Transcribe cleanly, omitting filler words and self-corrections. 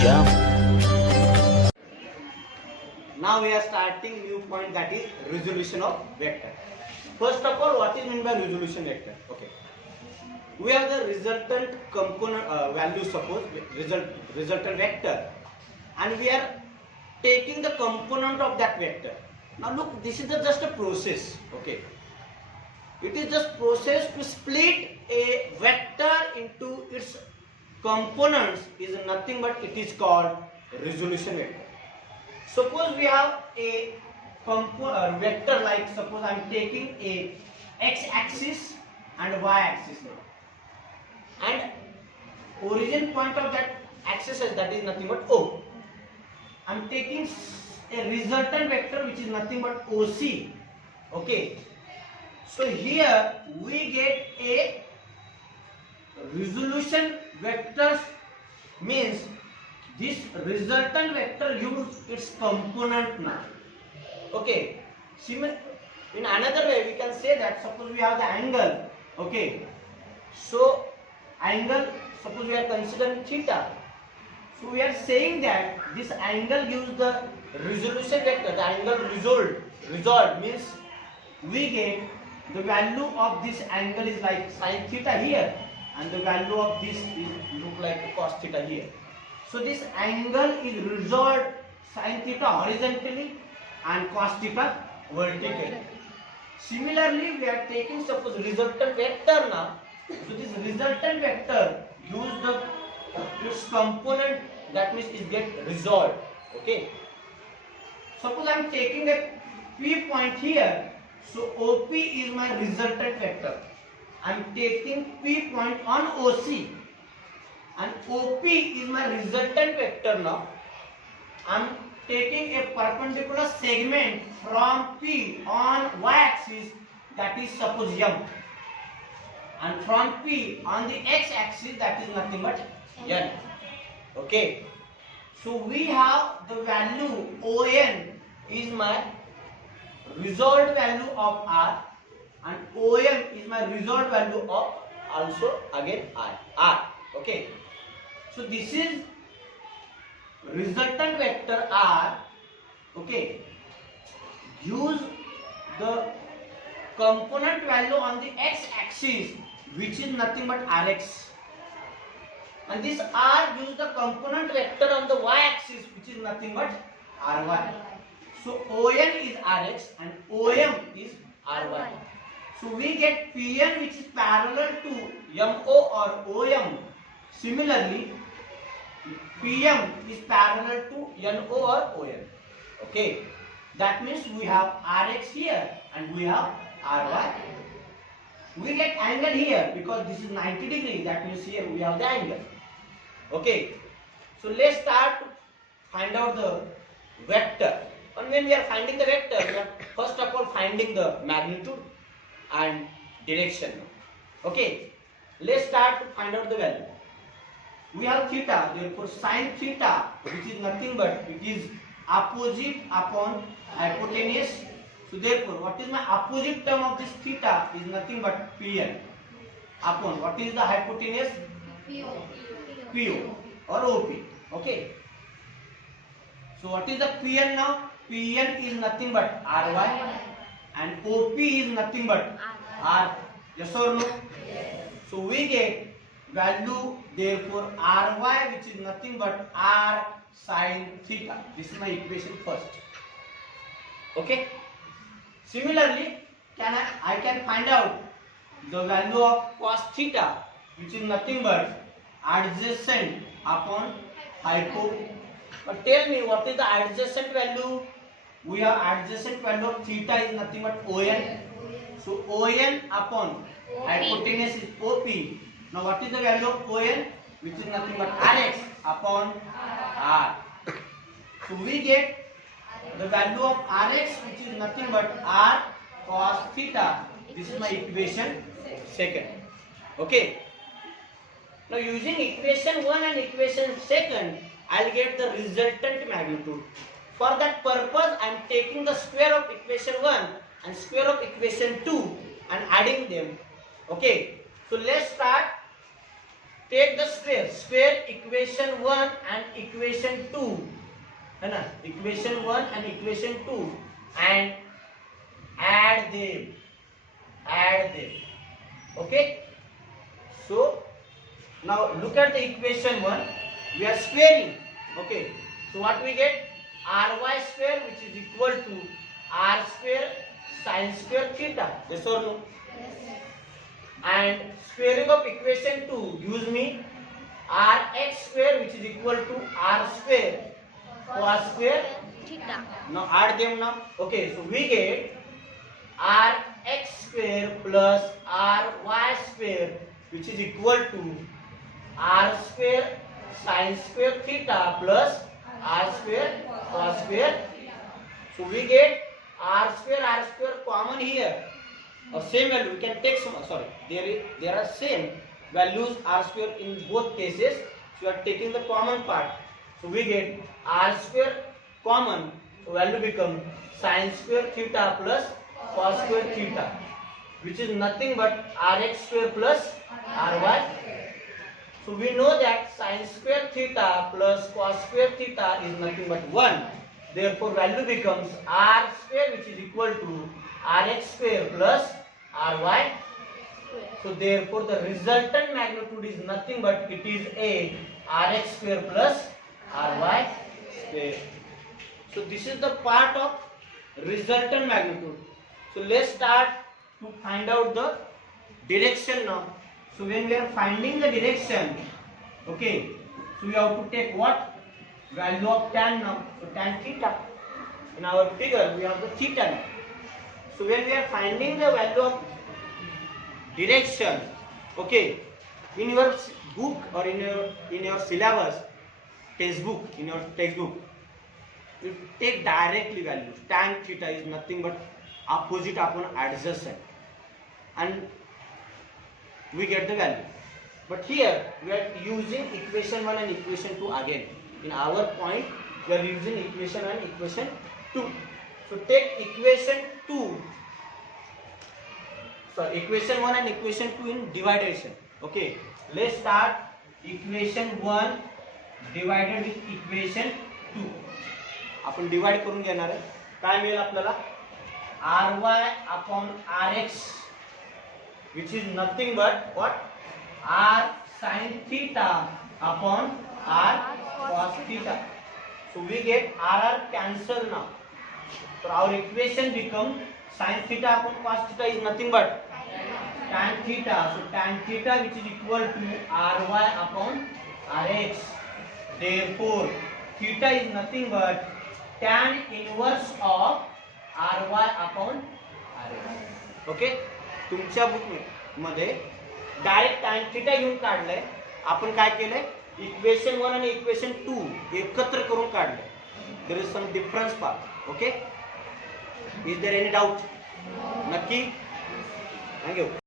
Jump. Now we are starting new point, that is resolution of vector. First of all, what is meant by resolution vector? Okay. We have the resultant component value, suppose resultant vector, and we are taking the component of that vector. Now look, this is just a process. Okay. It is just process to split a vector into its components is nothing but it is called resolution vector. Suppose we have a vector, like suppose I am taking a x-axis and y-axis now, and origin point of that axis is that is nothing but O. I am taking a resultant vector which is nothing but OC. Okay. So here we get a resolution vectors, means this resultant vector use its component now. Okay. In another way we can say that suppose we have the angle. Okay. So angle, suppose we are considering theta. So we are saying that this angle gives the resolution vector. The angle resolved means we get the value of this angle is like sin theta here, and the value of this is look like cos theta here. So this angle is resolved, sin theta horizontally and cos theta vertically. Similarly, we are taking suppose resultant vector now. So this resultant vector use the its component, that means it get resolved. Okay. Suppose I am taking a P point here. So OP is my resultant vector. I am taking P point on OC, and OP is my resultant vector now. I am taking a perpendicular segment from P on y-axis, that is suppose M, and from P on the x-axis, that is nothing but N. Okay. So we have the value ON is my resolved value of R, and OM is my resolved value of also again R. Okay. So this is resultant vector R. Okay. Use the component value on the x-axis, which is nothing but Rx, and this R use the component vector on the y-axis, which is nothing but Ry. So ON is Rx and OM is Ry. So we get Pn which is parallel to MO or OM. Similarly, PM is parallel to NO or ON. Okay. That means we have Rx here and we have Ry. We get angle here because this is 90 degrees. That means here we have the angle. Okay. So let's start to find out the vector. And when we are finding the vector, we are first of all finding the magnitude and direction. Okay. Let's start to find out the value. We have theta, therefore sin theta, which is nothing but it is opposite upon hypotenuse. So therefore, what is my opposite term of this theta is nothing but Pn upon what is the hypotenuse? PO or OP. Okay. So what is the Pn now? Pn is nothing but Ry and OP is nothing but R. Yes or no? Yes. So we get value therefore Ry, which is nothing but R sin theta. This is my equation first. Okay. Similarly, I can find out the value of cos theta, which is nothing but adjacent upon hypo. But tell me, what is the adjacent value? We have adjacent value of theta is nothing but ON. So ON upon hypotenuse is OP. Now what is the value of ON? Which is nothing but Rx upon R. So we get the value of Rx, which is nothing but R cos theta. This is my equation second. Okay. Now using equation 1 and equation 2, I'll get the resultant magnitude. For that purpose, I am taking the square of equation 1 and square of equation 2 and adding them. Okay. So let's start take the square equation 1 and equation 2, है ना, equation 1 and equation 2 and add them. Okay, so now look at the equation 1. We are squaring. Okay, so what we get? Ry square, which is equal to r square sin square theta. Yes or no? Yes. And squaring of equation 2 gives me rx square, which is equal to r square cos square Theta. now add them now. Okay, so we get rx square plus ry square, which is equal to r square sin square theta plus r square cos square. So we get r square common here. Or same value we can take some, sorry, there are same values r square in both cases, so we are taking the common part. So we get r square common, so value become sin square theta plus cos square theta, which is nothing but rx square plus ry. So we know that sin square theta plus cos square theta is nothing but 1. Therefore value becomes r square, which is equal to rx square plus ry. So therefore the resultant magnitude is nothing but it is a rx square plus ry square. So this is the part of resultant magnitude. So let's start to find out the direction now. So when we are finding the direction, okay, so we have to take what? Value of tan now. So tan theta. In our figure we have the theta now. So when we are finding the value of direction, okay, in your book or in your syllabus, textbook, in your textbook, you take directly value. Tan theta is nothing but opposite upon adjacent, and we get the value. But here we are using equation 1 and equation 2 again. In our point we are using equation 1 and equation 2. So take equation 2, sorry, equation 1 and equation 2 in dividation. Okay, let's start equation 1 divided with equation 2. आपण divide करून घेणार आहे. काय मिळेल आपल्याला? ry upon rx, which is nothing but what? r sin theta upon r cos theta. So we get r cancel now. So our equation become sin theta upon cos theta is nothing but tan theta. So tan theta, which is equal to ry upon rx. Therefore theta is nothing but tan inverse of ry upon rx. Okay, तुमच्या book मध्ये direct tan theta घेऊन काढलंय. आपण काय केलंय? Equation 1 आणि equation 2 एकत्र करून काढलंय. There is some difference part. Okay, is there any doubt? नक्की? थँक्यू.